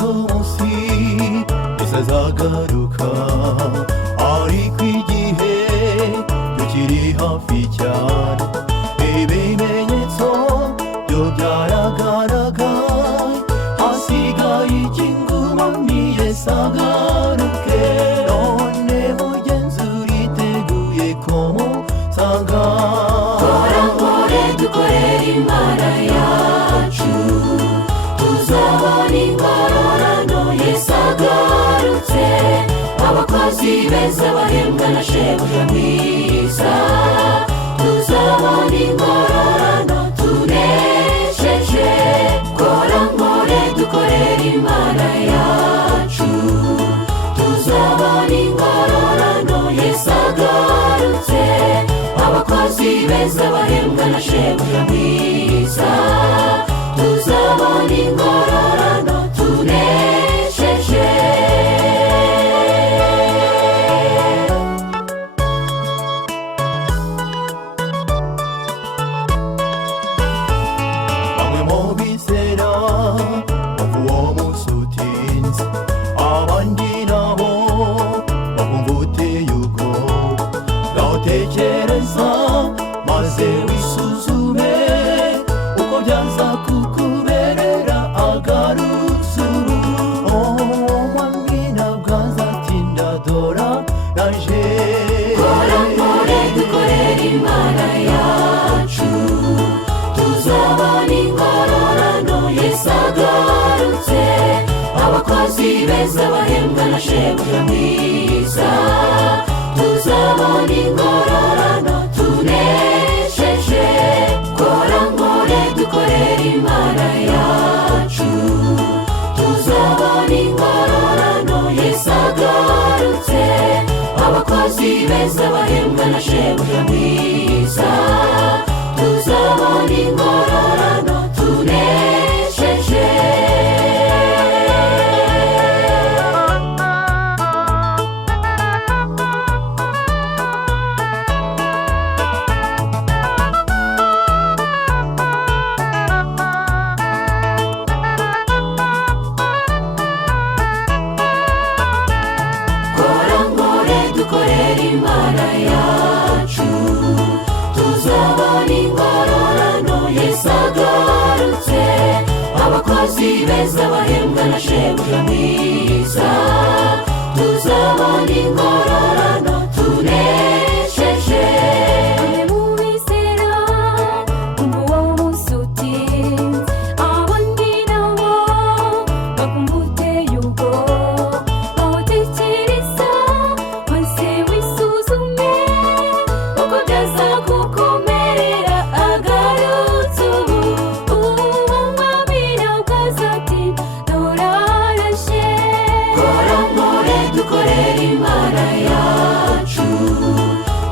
munsi isazagaruka ariko igihe tukiri hafi cyane ibimenyetso byo byaragaragaye hasigaye ikinguma Yesu agaruke none mugenzi uriteguye ko musanga Kora dukorere Imana yacu tuzabona ingororano Yesu agarutse abakozi beza bahembwa na shebuja mwiza tuzabona ingororano tunesheje Kora dukorere Imana yacu tuzabona ingororano Yesu agarutse abakozi beza bahembwa na shebuja mwiza tuzabona ingororano tunesheje bamwe mu bizera bumva uwo munsi utinze abandi nabo bakumva uteye ubwoba nawutekereza maze wisuzume uko byaza kukuberera agarutse mwami ntabwo azatinda dora naje Kora dukorere Imana yacu tuzabona ingororano Yesu agarutse abakozi beza bahembwa na shebuja mwiza tuzabona ingororano tunesheje Kora dukorere Imana yacu tuzabona ingororano Yesu agarutse abakozi beza bahembwa na shebuja mwiza tuzabona ingororano tunesheje dukorere Imana yacu tuzabona ingororano Yesu agarutse abakozi beza bahembwa na shebuja mwiza tuzabona ingororano tunesheje Bamwe mu bizera bumva uwo munsi utinze abandi nabo bakumva uteye ubwoba bawutekereza maze wisuzume uko byaza kukumerera agarutse uwo mwami ntabwo azatinda dore araje Kora dukorere Imana yacu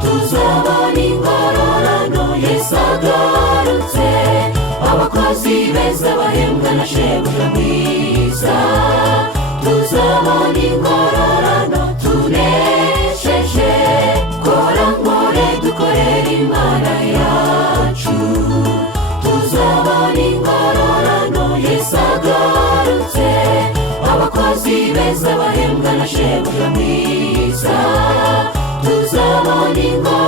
tuzabona ingororano Yesu agarutse abakozi beza bahembwa na shebuja mwiza tuzabona ingororano tunesheje Kora dukorere Imana yacu tuzabona ingororano Yesu agarutse abakozi beza bahembwa na shebuja mwiza tuzabona ingororano